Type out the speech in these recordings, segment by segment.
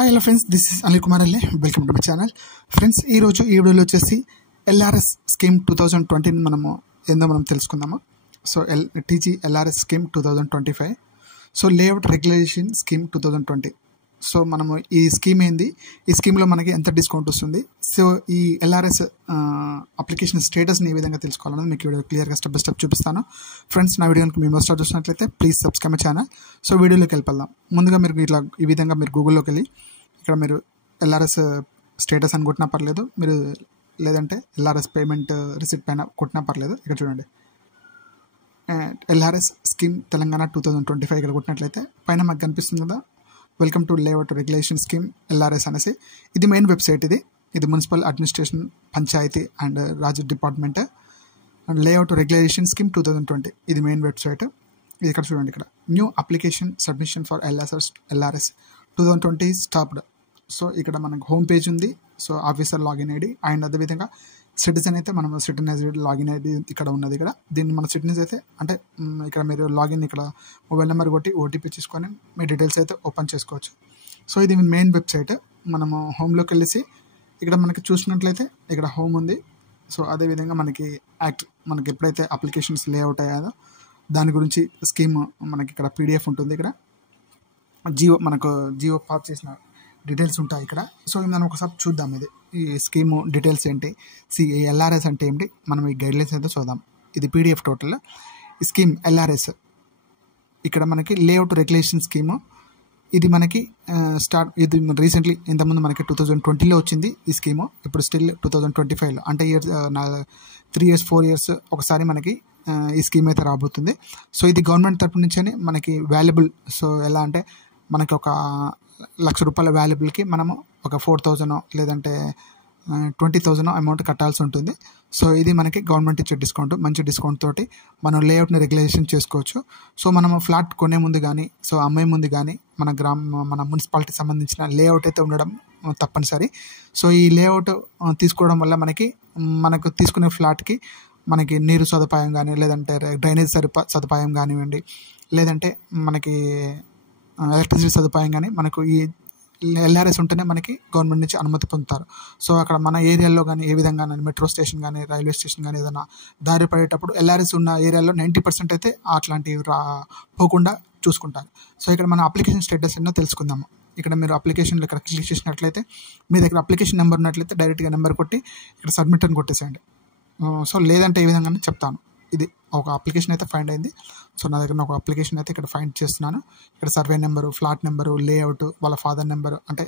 Hi hello friends, this is Anil Kumar Alle. Welcome to my channel. Friends, ఈరోజు ఈ వీడియోలో వచ్చేసి ఎల్ఆర్ఎస్ స్కీమ్ 2020 మనం తెలుసుకుందాము. So TG LRS scheme 2025. So layout regulation scheme 2020. So మనము ఈ స్కీమ్ ఏంది, ఈ స్కీమ్లో మనకి ఎంత డిస్కౌంట్ వస్తుంది, సో ఈ ఎల్ఆర్ఎస్ అప్లికేషన్ స్టేటస్ని ఏ విధంగా తెలుసుకోవాలన్నది మీకు వీడియో క్లియర్గా స్టెప్ బై స్టెప్ చూపిస్తాను. ఫ్రెండ్స్, నా వీడియోకి మీ మోస్ట్ చూసినట్లయితే please subscribe my channel. So వీడియోలోకి వెళ్ళిపోదాం. ముందుగా మీరు ఇట్లా ఈ విధంగా మీరు గూగుల్లోకి వెళ్ళి ఇక్కడ మీరు ఎల్ఆర్ఎస్ స్టేటస్ అని కొట్టినా పర్లేదు, మీరు లేదంటే ఎల్ఆర్ఎస్ పేమెంట్ రిసిప్ట్ పైన కొట్టినా పర్లేదు. ఇక్కడ చూడండి, ఎల్ఆర్ఎస్ స్కీమ్ తెలంగాణ 2025 ఇక్కడ కొట్టినట్లయితే పైన మాకు కనిపిస్తుంది కదా, welcome to layout regulation scheme LRS అనేసి. ఇది మెయిన్ వెబ్సైట్. ఇది municipal administration, Panchayat and Raj department and layout regulation scheme 2020. ఇది మెయిన్ వెబ్సైట్. ఇది ఇక్కడ చూడండి, ఇక్కడ new application submission for LRS 2020 stopped. So ఇక్కడ మనకు హోమ్ పేజ్ ఉంది. So officer login ID and అదేవిధంగా సిటిజన్ అయితే మనం సిటిజన్ లాగిన్ ఐడి ఇక్కడ ఉన్నది. ఇక్కడ దీన్ని మన సిటిజన్స్ అయితే అంటే ఇక్కడ మీరు లాగిన్ ఇక్కడ మొబైల్ నెంబర్ కొట్టి ఓటీపీ తీసుకొని మీ డీటెయిల్స్ అయితే ఓపెన్ చేసుకోవచ్చు. సో ఇది మెయిన్ వెబ్సైట్. మనము హోమ్లోకి వెళ్ళేసి ఇక్కడ మనకి చూసినట్లయితే ఇక్కడ హోమ్ ఉంది. సో అదేవిధంగా మనకి మనకి ఎప్పుడైతే అప్లికేషన్స్ లేఅవుట్ అయ్యాదో దాని గురించి స్కీమ్ మనకి ఇక్కడ పీడిఎఫ్ ఉంటుంది. ఇక్కడ జియో పాస్ చేసిన డీటెయిల్స్ ఉంటాయి ఇక్కడ. సో మనం ఒకసారి చూద్దాం ఈ స్కీము డీటెయిల్స్ ఏంటి, ఎల్ఆర్ఎస్ అంటే ఏంటి, మనం ఈ గైడ్లైన్స్ అయితే చూద్దాం. ఇది పీడిఎఫ్ టోటల్. ఈ స్కీమ్ ఎల్ఆర్ఎస్ ఇక్కడ మనకి లేఅవుట్ రెగ్యులేషన్ స్కీము. ఇది మనకి ఇది రీసెంట్లీ ఇంతకుముందు మనకి 2020లో వచ్చింది ఈ స్కీము. ఇప్పుడు స్టిల్ 2025లో అంటే 3 years 4 years ఒకసారి మనకి ఈ స్కీమ్ అయితే రాబోతుంది. సో ఇది గవర్నమెంట్ తరపు నుంచి మనకి వాల్యుబుల్. సో ఎలా అంటే మనకి ఒక ₹1,00,000 వాల్యుబుల్కి మనము ఒక 4,000 లేదంటే 20,000 అమౌంట్ కట్టాల్సి ఉంటుంది. సో ఇది మనకి గవర్నమెంట్ ఇచ్చే డిస్కౌంట్. మంచి డిస్కౌంట్ తోటి మనం లేఅవుట్ని రెగ్యులేషన్ చేసుకోవచ్చు. సో మనము ఫ్లాట్ కొనే ముందు కానీ సో అమ్మే ముందు కానీ మన మున్సిపాలిటీ సంబంధించిన లేఅవుట్ అయితే ఉండడం తప్పనిసరి. సో ఈ లేఅవుట్ తీసుకోవడం వల్ల మనకు తీసుకునే ఫ్లాట్కి మనకి నీరు సదుపాయం కానీ లేదంటే డ్రైనేజ్ సదుపాయం కానివ్వండి, లేదంటే మనకి ఎలక్ట్రిసిటీ సదుపాయం కానీ మనకు ఈ ఎల్ఆర్ఎస్ ఉంటేనే మనకి గవర్నమెంట్ నుంచి అనుమతి పొందుతారు. సో అక్కడ మన ఏరియాలో కానీ ఏ విధంగా మెట్రో స్టేషన్ కానీ రైల్వే స్టేషన్ కానీ ఏదైనా దారి పడేటప్పుడు ఎల్ఆర్ఎస్ ఉన్న ఏరియాలో 90% అయితే అట్లాంటివి పోకుండా చూసుకుంటారు. సో ఇక్కడ మన అప్లికేషన్ స్టేటస్ ఎన్నో తెలుసుకుందాము. ఇక్కడ మీరు అప్లికేషన్లో ఇక్కడ క్లిక్ చేసినట్లయితే మీ దగ్గర అప్లికేషన్ నెంబర్ ఉన్నట్లయితే డైరెక్ట్గా నెంబర్ కొట్టి ఇక్కడ సబ్మిట్ అని కొట్టేసేయండి. సో లేదంటే ఈ విధంగానే చెప్తాను. ఇది ఒక అప్లికేషన్ అయితే ఫైండ్ అయింది. సో నా దగ్గర ఒక అప్లికేషన్ అయితే ఇక్కడ ఫైండ్ చేస్తున్నాను. ఇక్కడ survey number, flat number, layout, వాళ్ళ ఫాదర్ నెంబరు, అంటే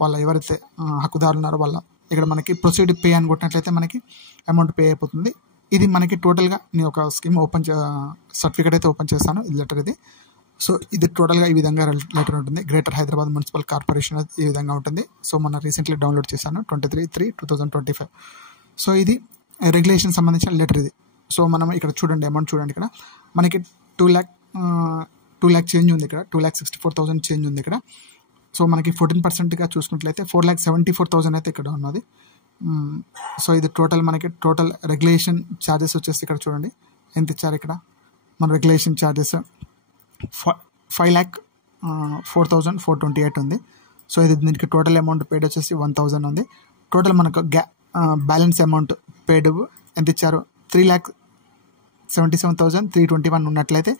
వాళ్ళ ఎవరైతే హక్కుదారులు ఉన్నారో వాళ్ళ ఇక్కడ మనకి ప్రొసీడ్ పే అని కొట్టినట్లయితే మనకి అమౌంట్ పే అయిపోతుంది. ఇది మనకి టోటల్గా నేను ఒక స్కీమ్ సర్టిఫికేట్ అయితే ఓపెన్ చేస్తాను. ఇది లెటర్ ఇది. సో ఇది టోటల్గా ఈ విధంగా లెటర్ ఉంటుంది. గ్రేటర్ హైదరాబాద్ మున్సిపల్ కార్పొరేషన్ ఈ విధంగా ఉంటుంది. సో మొన్న రీసెంట్లీ డౌన్లోడ్ చేశాను 23/3/2025. సో ఇది రెగ్యులేషన్ సంబంధించిన లెటర్ ఇది. సో మనం ఇక్కడ చూడండి, అమౌంట్ చూడండి, ఇక్కడ మనకి 2 lakh చేంజ్ ఉంది. ఇక్కడ 2,64,000 చేంజ్ ఉంది ఇక్కడ. సో మనకి 14%గా చూసుకున్నట్లయితే 4,74,000 అయితే ఇక్కడ ఉన్నది. సో ఇది మనకి టోటల్ రెగ్యులేషన్ ఛార్జెస్ వచ్చేసి ఇక్కడ చూడండి ఎంత ఇచ్చారు. ఇక్కడ మన రెగ్యులేషన్ ఛార్జెస్ 5,04,428 ఉంది. సో ఇది దీనికి టోటల్ అమౌంట్ పేడ్ వచ్చేసి 1,000 ఉంది. టోటల్ మనకు బ్యాలెన్స్ అమౌంట్ పేడ్ ఎంత ఇచ్చారు, 3,77,321 ఉన్నట్లయితే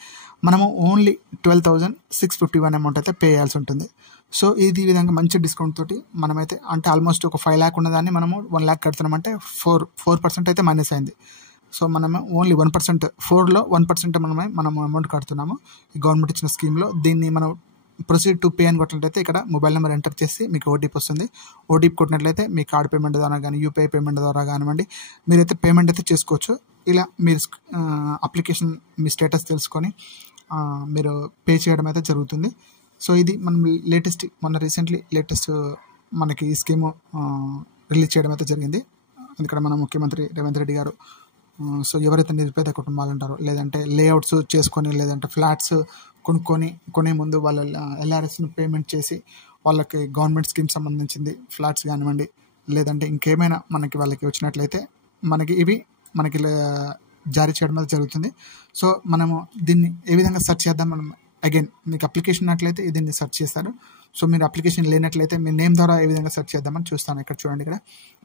మనము ఓన్లీ 12,651 అమౌంట్ అయితే పే చేయాల్సి ఉంటుంది. సో ఇది ఈ విధంగా మంచి డిస్కౌంట్ తోటి మనమైతే అంటే ఆల్మోస్ట్ ఒక 5 lakh ఉన్నదాన్ని మనము 1 lakh కడుతున్నామంటే 4% అయితే మైనస్ అయింది. సో మనము ఓన్లీ 1%, 4లో 1% మనం అమౌంట్ కడుతున్నాము ఈ గవర్నమెంట్ ఇచ్చిన స్కీమ్లో. దీన్ని మనం ప్రొసీడ్ టు పే అని కొట్టినట్లయితే ఇక్కడ మొబైల్ నెంబర్ ఎంటర్ చేసి మీకు ఓటీపీ వస్తుంది. ఓటీపీ కొట్టినట్లయితే మీ కార్డ్ పేమెంట్ ద్వారా కానీ యూపీఐ పేమెంట్ ద్వారా కానివ్వండి మీరైతే పేమెంట్ అయితే చేసుకోవచ్చు. ఇలా మీరు అప్లికేషన్ మీ స్టేటస్ తెలుసుకొని మీరు పే చేయడం అయితే జరుగుతుంది. సో ఇది మనం మొన్న రీసెంట్లీ మనకి ఈ స్కీము రిలీజ్ చేయడం అయితే జరిగింది. ఇక్కడ మన ముఖ్యమంత్రి రేవంత్ రెడ్డి గారు సో ఎవరైతే నిరుపేద కుటుంబాలు ఉంటారో లేదంటే లేఅవుట్స్ చేసుకొని లేదంటే ఫ్లాట్స్ కొనే ముందు వాళ్ళ ఎల్ఆర్ఎస్ను పేమెంట్ చేసి వాళ్ళకి గవర్నమెంట్ స్కీమ్ సంబంధించింది ఫ్లాట్స్ కానివ్వండి లేదంటే ఇంకేమైనా వాళ్ళకి వచ్చినట్లయితే ఇవి జారీ చేయడం జరుగుతుంది. సో మనము దీన్ని ఏ విధంగా సెర్చ్ చేద్దాం, మనం అగైన్ మీకు అప్లికేషన్ ఉన్నట్లయితే దీన్ని సెర్చ్ చేస్తారు. సో మీరు అప్లికేషన్ లేనట్లయితే మీ నేమ్ ద్వారా ఏ విధంగా సెర్చ్ చేద్దామని చూస్తాను. ఇక్కడ చూడండి, ఇక్కడ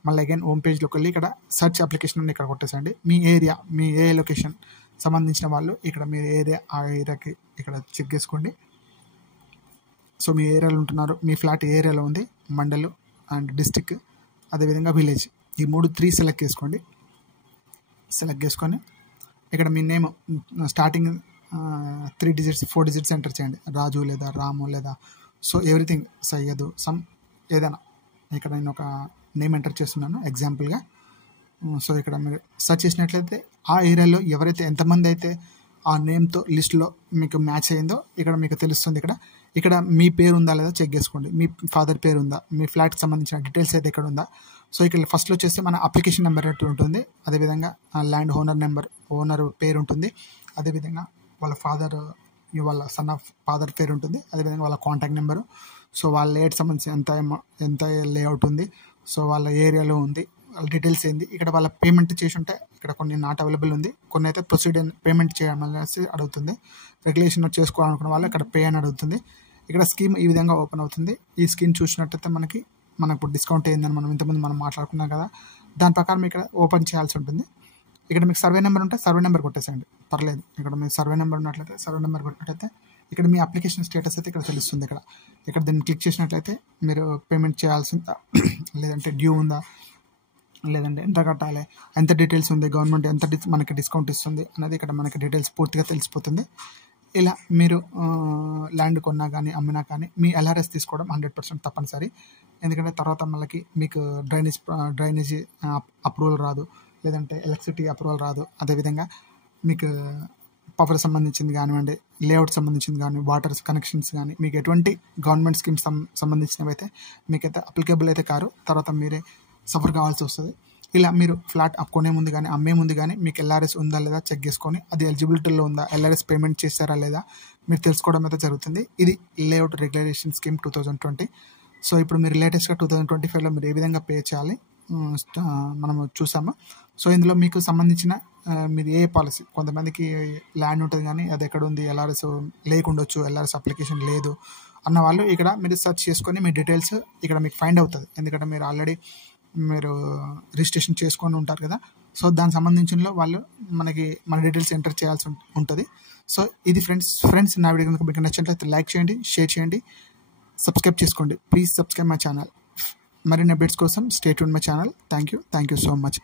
మళ్ళీ అగైన్ హోమ్ పేజ్లోకి వెళ్ళి ఇక్కడ సెర్చ్ అప్లికేషన్ అని ఇక్కడ కొట్టేసండి. మీ ఏరియా, మీ ఏ లొకేషన్ సంబంధించిన వాళ్ళు ఇక్కడ మీ ఏరియా, ఆ ఏరియాకి ఇక్కడ చెక్ చేసుకోండి. సో మీ ఏరియాలో ఉంటున్నారు, మీ ఫ్లాట్ ఏ ఏరియాలో ఉంది, మండల్ అండ్ డిస్టిక్, అదేవిధంగా విలేజ్, ఈ 3 సెలెక్ట్ చేసుకోండి. సెలెక్ట్ చేసుకొని ఇక్కడ మీ name starting 3 digits 4 digits enter చేయండి. రాజు లేదా రాము లేదా సో ఎవ్రీథింగ్ సయ్యదు సమ్ ఏదైనా. ఇక్కడ నేను ఒక నేమ్ ఎంటర్ చేస్తున్నాను ఎగ్జాంపుల్గా. సో ఇక్కడ మీరు సెర్చ్ చేసినట్లయితే ఆ ఏరియాలో ఎవరైతే ఎంతమంది అయితే ఆ నేమ్తో లిస్ట్లో మీకు మ్యాచ్ అయిందో ఇక్కడ మీకు తెలుస్తుంది. ఇక్కడ మీ పేరు ఉందా లేదా చెక్ చేసుకోండి. మీ ఫాదర్ పేరు ఉందా, మీ ఫ్లాట్కి సంబంధించిన డీటెయిల్స్ అయితే ఇక్కడ ఉందా. సో ఇక్కడ ఫస్ట్లో వచ్చేసి మన అప్లికేషన్ నెంబర్ ఉంటుంది, అదేవిధంగా ల్యాండ్ ఓనర్ నెంబర్, ఓనర్ పేరు ఉంటుంది, అదేవిధంగా వాళ్ళ ఫాదర్, వాళ్ళ సన్ ఆఫ్ ఫాదర్ పేరు ఉంటుంది, అదేవిధంగా వాళ్ళ కాంటాక్ట్ నెంబరు, సో వాళ్ళ లేట్ సంబంధించి ఎంత లేఅవుట్ ఉంది, సో వాళ్ళ ఏరియాలో ఉంది, వాళ్ళ డీటెయిల్స్ ఏంది. ఇక్కడ వాళ్ళ పేమెంట్ చేసి ఉంటే ఇక్కడ కొన్ని నాట్ అవైలబుల్ ఉంది, కొన్ని అయితే ప్రొసీడర్ పేమెంట్ చేయాలనేసి అడుగుతుంది. రెగ్యులేషన్ చేసుకోవాలనుకున్న వాళ్ళు ఇక్కడ పే అని అడుగుతుంది. ఇక్కడ స్కీమ్ ఈ విధంగా ఓపెన్ అవుతుంది. ఈ స్కీమ్ చూసినట్టయితే మనకు ఇప్పుడు డిస్కౌంట్ అయిందని ఇంతకుముందు మనం మాట్లాడుకున్నాం కదా, దాని ప్రకారం ఇక్కడ ఓపెన్ చేయాల్సి ఉంటుంది. ఇక్కడ మీకు సర్వే నెంబర్ ఉంటే సర్వే నెంబర్ కొట్టేసేయండి, పర్లేదు. ఇక్కడ మీకు సర్వే నెంబర్ ఉన్నట్లయితే సర్వే నెంబర్ కొట్టినట్లయితే ఇక్కడ మీ అప్లికేషన్ స్టేటస్ అయితే ఇక్కడ తెలుస్తుంది. ఇక్కడ దీన్ని క్లిక్ చేసినట్లయితే మీరు పేమెంట్ చేయాల్సిందా, లేదంటే డ్యూ ఉందా, లేదంటే ఎంత కట్టాలి, ఎంత డీటెయిల్స్ ఉంది, గవర్నమెంట్ ఎంత మనకి డిస్కౌంట్ ఇస్తుంది అనేది ఇక్కడ మనకి డీటెయిల్స్ పూర్తిగా తెలిసిపోతుంది. ఇలా మీరు ల్యాండ్ కొన్నా కానీ అమ్మినా కానీ మీ ఎల్ఆర్ఎస్ తీసుకోవడం 100% తప్పనిసరి. ఎందుకంటే తర్వాత మీకు డ్రైనేజీ అప్రూవల్ రాదు, లేదంటే ఎలక్ట్రిసిటీ అప్రూవల్ రాదు, అదేవిధంగా మీకు పవర్ సంబంధించింది కానివ్వండి, లేఅవుట్ సంబంధించింది కానీ, వాటర్ కనెక్షన్స్ కానీ, మీకు ఎటువంటి గవర్నమెంట్ స్కీమ్స్ సంబంధించినవి అయితే మీకైతే అప్లికేబుల్ అయితే కారు, తర్వాత మీరే సఫర్ కావాల్సి వస్తుంది. ఇలా మీరు ఫ్లాట్ కొనే ముందు కానీ అమ్మే ముందు కానీ మీకు ఎల్ఆర్ఎస్ ఉందా లేదా చెక్ చేసుకొని అది ఎలిజిబిలిటీలో ఉందా, ఎల్ఆర్ఎస్ పేమెంట్ చేస్తారా లేదా మీరు తెలుసుకోవడం అయితే జరుగుతుంది. ఇది లేఅవుట్ రెగ్యులేషన్ స్కీమ్ 2020. సో ఇప్పుడు మీరు లేటెస్ట్గా 2025లో మీరు ఏ విధంగా పే చేయాలి మనము చూసాము. సో ఇందులో మీకు సంబంధించిన మీరు ఏ పాలసీ, కొంతమందికి ల్యాండ్ ఉంటుంది కానీ అది ఎక్కడ ఉంది, ఎల్ఆర్ఎస్ లేకుండొచ్చు, ఎల్ఆర్ఎస్ అప్లికేషన్ లేదు అన్న వాళ్ళు ఇక్కడ మీరు సెర్చ్ చేసుకొని మీ డీటెయిల్స్ ఇక్కడ మీకు ఫైండ్ అవుతుంది. ఎందుకంటే మీరు ఆల్రెడీ రిజిస్ట్రేషన్ చేసుకొని ఉంటారు కదా, సో దానికి సంబంధించిన వాళ్ళు మన డీటెయిల్స్ ఎంటర్ చేయాల్సి ఉంటుంది. సో ఇది ఫ్రెండ్స్ నా వీడియో కనుక మీకు నచ్చినట్లయితే లైక్ చేయండి, షేర్ చేయండి, సబ్స్క్రైబ్ చేసుకోండి. Please subscribe my channel. మరిన్ని అప్డేట్స్ కోసం stay tune my channel. Thank you so much.